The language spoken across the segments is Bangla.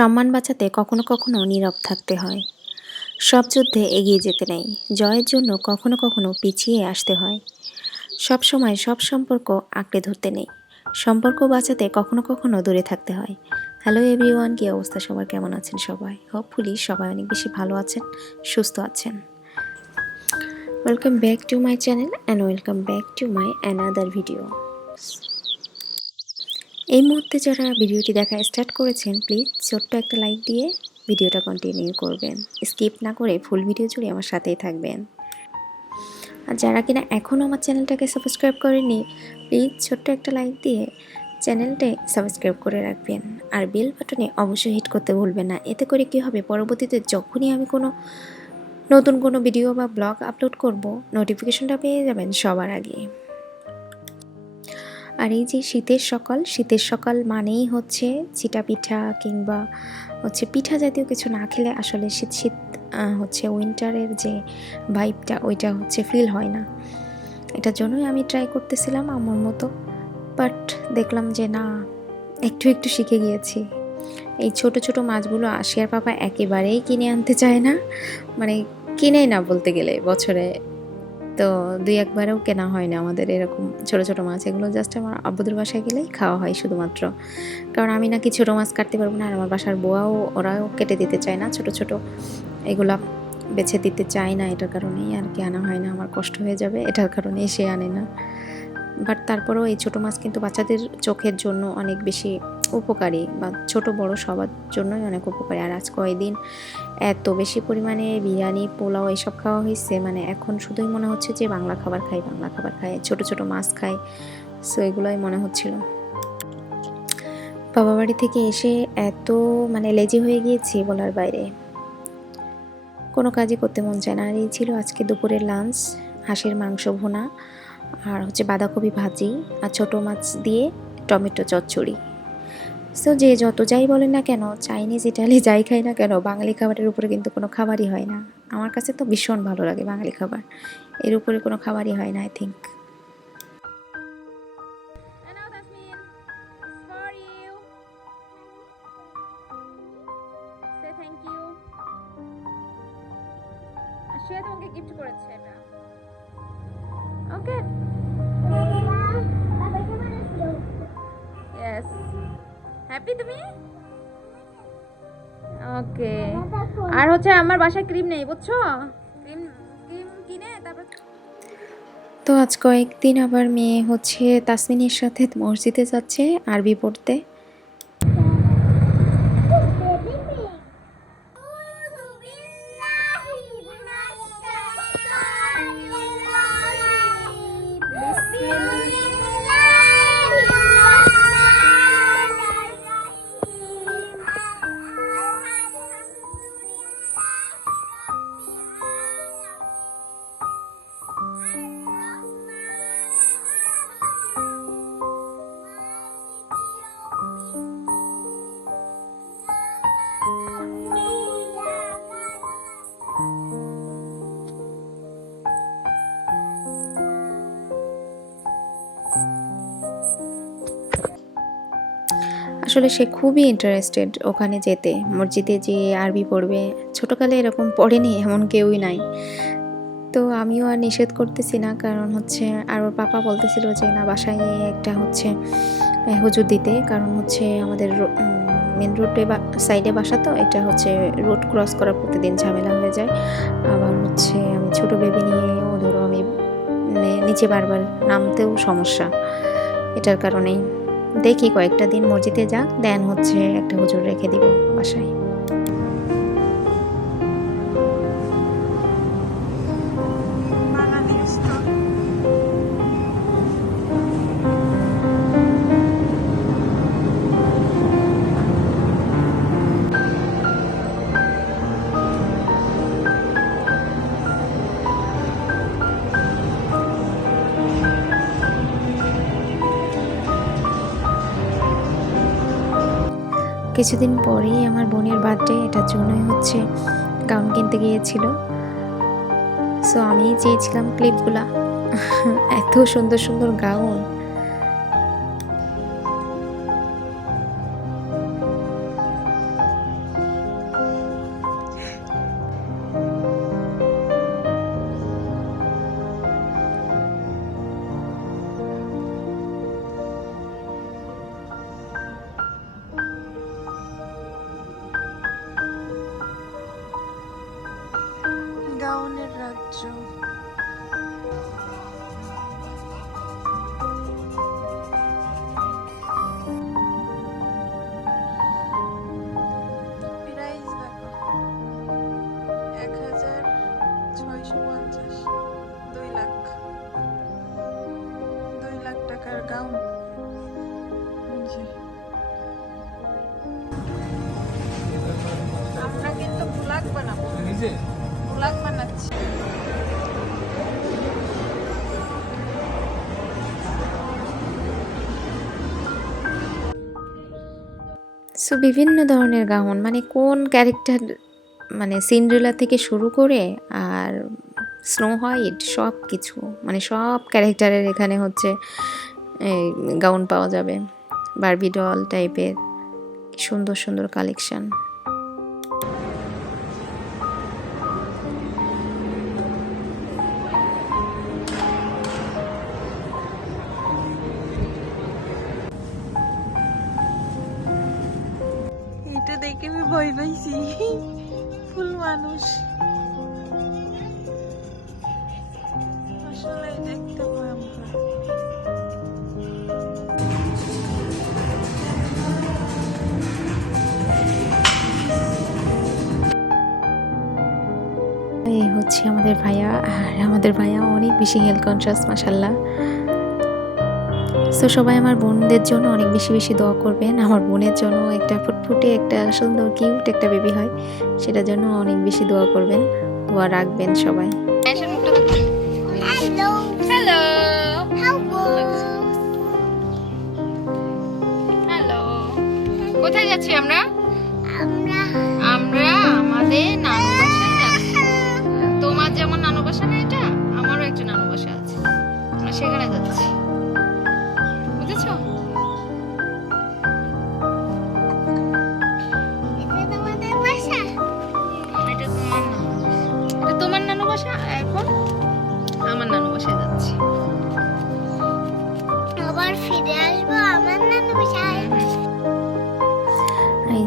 সম্মান বাঁচাতে কখনো কখনো নীরব থাকতে হয়। সব যুদ্ধে এগিয়ে যেতে নেই, জয়ের জন্য কখনো কখনো পিছিয়ে আসতে হয়। সব সময় সব সম্পর্ক আঁকড়ে ধরতে নেই, সম্পর্ক বাঁচাতে কখনো কখনো দূরে থাকতে হয়। হ্যালো এভরিওয়ান, কী অবস্থা? সবার কেমন আছেন সবাই? হোপফুলি সবাই অনেক বেশি ভালো আছেন, সুস্থ আছেন। Welcome back to my channel and welcome back to my another video এই মুহূর্তে যারা ভিডিওটি দেখা স্টার্ট করেছেন প্লিজ ছোট্ট একটা লাইক দিয়ে ভিডিওটা কন্টিনিউ করবেন। স্কিপ না করে ফুল ভিডিও জুড়ে আমার সাথেই থাকবেন। আর যারা কিনা এখনও আমার চ্যানেলটাকে সাবস্ক্রাইব করেনি প্লিজ ছোট্ট একটা লাইক দিয়ে চ্যানেলটা সাবস্ক্রাইব করে রাখবেন। আর বেল বাটনে অবশ্যই হিট করতে ভুলবেন না। এতে করে কী হবে? পরবর্তীতে যখনই আমি কোনো নতুন কোনো ভিডিও বা ব্লগ আপলোড করব নোটিফিকেশনটা পেয়ে যাবেন সবার আগে। আর এই যে শীতের সকাল শীতের সকাল মানেই হচ্ছে চিটা পিঠা কিংবা হচ্ছে পিঠা জাতীয় কিছু না খেলে আসলে শীত শীত হচ্ছে উইন্টারের যে ভাইবটা ওইটা হচ্ছে ফিল হয় না। এটার জন্যই আমি ট্রাই করতেছিলাম আমার মতো বাট দেখলাম যে না, একটু একটু শিখে গিয়েছি। এই ছোট ছোট মাছগুলো আশিয়ার পাপা একেবারেই কিনে আনতে চায় না। মানে কিনেই না বলতে গেলে, বছরে তো দুই একবারেও কেনা হয় না আমাদের এরকম ছোট ছোট মাছ। এগুলো জাস্ট আমার আব্বুদের বাসায় গেলেই খাওয়া হয় শুধুমাত্র। কারণ আমি নাকি ছোটো মাছ কাটতে পারব না আর আমার বাসার বোয়াও ওরাও কেটে দিতে চায় না, ছোট ছোট। এগুলা বেছে দিতে চায় না, এটার কারণেই আর কি আনা হয় না, আমার কষ্ট হয়ে যাবে, এটার কারণেই সে আনে না। বাট তারপরেও এই ছোটো মাছ কিন্তু বাচ্চাদের চোখের জন্য অনেক বেশি উপকারী বা ছোট বড় সবার জন্যই অনেক উপকারী। আর আজ কয়েকদিন এত বেশি পরিমাণে বিরিয়ানি, পোলাও এসব খাওয়া হয়েছে মানে এখন শুধুই মনে হচ্ছে যে বাংলা খাবার খাই, বাংলা খাবার খাই, ছোট ছোট মাছ খাই, সো এগুলোই মনে হচ্ছিল। বাবা বাড়ি থেকে এসে এত মানে লেজি হয়ে গিয়েছি বলার বাইরে। কোনো কাজই করতে মন চায় না। আর এই ছিল আজকে দুপুরের লাঞ্চ হাঁসের মাংস ভুনা, আর হচ্ছে বাঁধাকপি ভাজি, আর ছোটো মাছ দিয়ে টমেটো চচ্চড়ি। সো যে যত যাই বলেন না কেন চাইনিজ ইটালি যাই খাই না কেন, বাঙালি খাবারের উপরে কিন্তু কোনো খাবারই হয় না। আমার কাছে তো ভীষণ ভালো লাগে বাঙালি খাবার। এর উপরে কোনো খাবারই হয় না আই থিঙ্ক হ্যাপি তুমি? ওকে আর হচ্ছে আমার বাসায় ক্রিম নেই বুঝছ? ক্রিম ক্রিম কিনে তারপর তো আজ কয়েকদিন আবার মেয়ে হচ্ছে তাসমিনের সাথে মসজিদে যাচ্ছে আরবি পড়তে। আসলে সে খুবই ইন্টারেস্টেড ওখানে যেতে। মসজিদে যে আরবি পড়বে, ছোটোকালে এরকম পড়েনি, এমন কেউই নাই। তো আমিও আর নিষেধ করতেছি না, কারণ হচ্ছে আর ওর পাপা বলতেছিল যে, না, বাসায় একটা হচ্ছে হুজুর দিতে। কারণ হচ্ছে আমাদের মেন রোডে বা সাইডে বাসা তো, এটা হচ্ছে রোড ক্রস করার প্রতিদিন ঝামেলা হয়ে যায়। আবার হচ্ছে আমি ছোট বেবি নিয়ে, ও ধরো আমি নিচে বারবার নামতেও সমস্যা। এটার কারণেই। দেখি কয়েকটা দিন মসজিদে যাক দেন হচ্ছে একটা হুজুর রেখে দিব বাসায়। কিছুদিন পরেই আমার বোনের বার্থডে এটার জন্যই হচ্ছে গাউন কিনতে গিয়েছিল। সো আমি চেয়েছিলাম ক্লিপগুলা এত সুন্দর সুন্দর গাউন সো বিভিন্ন ধরনের গাউন মানে কোন ক্যারেক্টার মানে সিন্ড্রেলা থেকে শুরু করে আর স্নো হোয়াইট সব কিছু মানে সব ক্যারেক্টারের এখানে হচ্ছে গাউন পাওয়া যাবে। বারবি ডল টাইপের সুন্দর সুন্দর কালেকশন এটা দেখে আমি ভয় পাইছি। ফুল মানুষ। এই হচ্ছে আমাদের ভাইয়া, আর আমাদের ভাইয়া অনেক বেশি হেলথ কনসিয়াস মাসাল্লাহ সো সবাই আমার বোনদের জন্য অনেক বেশি বেশি দোয়া করবেন। আমার বোনের জন্য একটা ফুটফুটে একটা সুন্দর কিউট একটা বেবি হয়। সেটার জন্য অনেক বেশি দোয়া করবেন। দোয়া রাখবেন সবাই। কোথায় যাচ্ছি আমরা? আমরা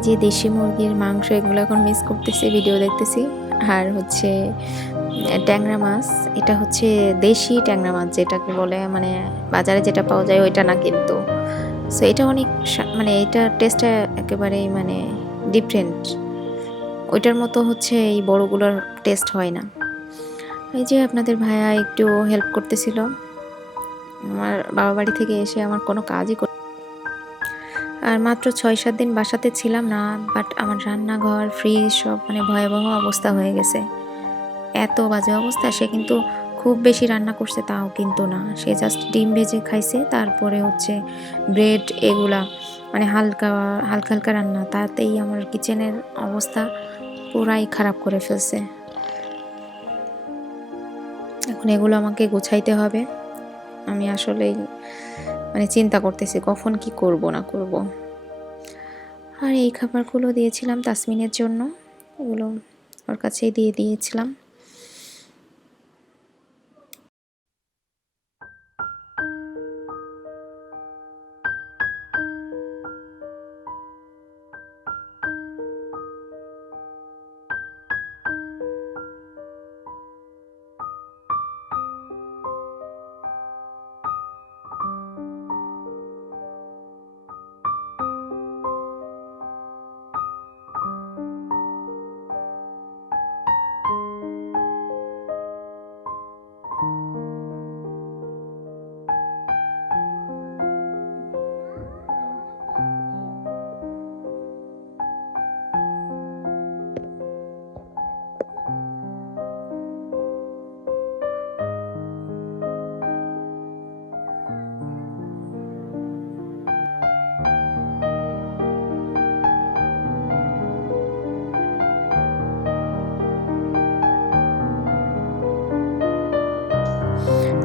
যে দেশি মুরগির মাংস এগুলো এখন মিস করতেছি ভিডিও দেখতেছি। আর হচ্ছে, ট্যাংরা মাছ, এটা হচ্ছে দেশি ট্যাংরা মাছ যেটাকে বলে মানে বাজারে যেটা পাওয়া যায় ওইটা না কিন্তু। সো এটা অনেক মানে এটা টেস্টটা একেবারেই মানে ডিফারেন্ট ওইটার মতো হচ্ছে এই বড়গুলোর টেস্ট হয় না। এই যে আপনাদের ভাইয়া একটু হেল্প করতেছিল, আমার বাবা বাড়ি থেকে এসে আমার কোনো কাজই আর মাত্র ছয় সাত দিন বাসাতে ছিলাম না বাট আমার রান্নাঘর ফ্রিজ সব মানে ভয়াবহ অবস্থা হয়ে গেছে। এত বাজে অবস্থা, সে কিন্তু খুব বেশি রান্না করছে তাও কিন্তু না। সে জাস্ট ডিম ভেজে খাইছে, তারপরে হচ্ছে ব্রেড এগুলা মানে হালকা হালকা হালকা রান্না। তাতেই আমার কিচেনের অবস্থা পুরাই খারাপ করে ফেলছে। এখন এগুলো আমাকে গোছাইতে হবে। আমি আসলেই মানে চিন্তা করতেছি, কখন কি করব না করব। আর এই খাবারগুলো দিয়েছিলাম তাসমিনের জন্য। ওগুলো ওর কাছেই দিয়ে দিয়েছিলাম।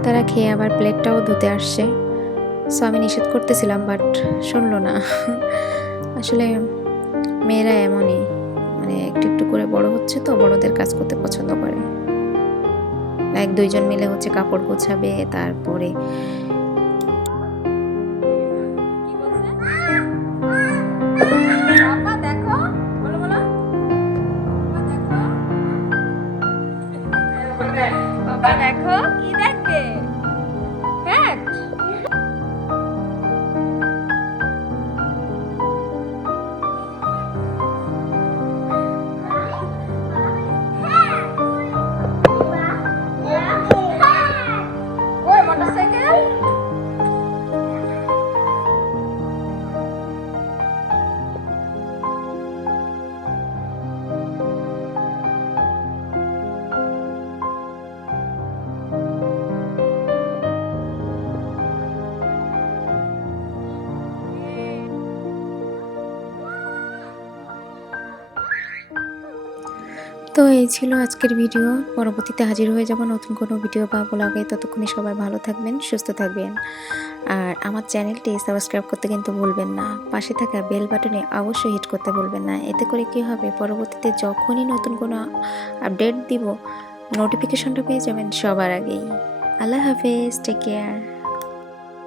তারা খেয়ে আবার প্লেটটাও ধুতে আসছে। সো আমি নিষেধ করতেছিলাম বাট শুনলো না। আসলে মেয়েরা এমনই মানে একটু একটু করে বড় হচ্ছে তো বড়দের কাজ করতে পছন্দ করে। এক দুইজন মিলে হচ্ছে কাপড় গোছাবে তারপরে দেখো কি তো এই ছিল আজকের ভিডিও পরবর্তীতে হাজির হয়ে যাব নতুন কোনো ভিডিও বা ব্লগে ততক্ষণে সবাই ভালো থাকবেন, সুস্থ থাকবেন। আর আমার চ্যানেলটি সাবস্ক্রাইব করতে কিন্তু ভুলবেন না। পাশে থাকা বেল বাটনে অবশ্যই হিট করতে ভুলবেন না। এতে করে কি হবে? পরবর্তীতে যখনই নতুন কোনো আপডেট দিব নোটিফিকেশনটা পেয়ে যাবেন সবার আগেই। আল্লাহ হাফেজ টেক কেয়ার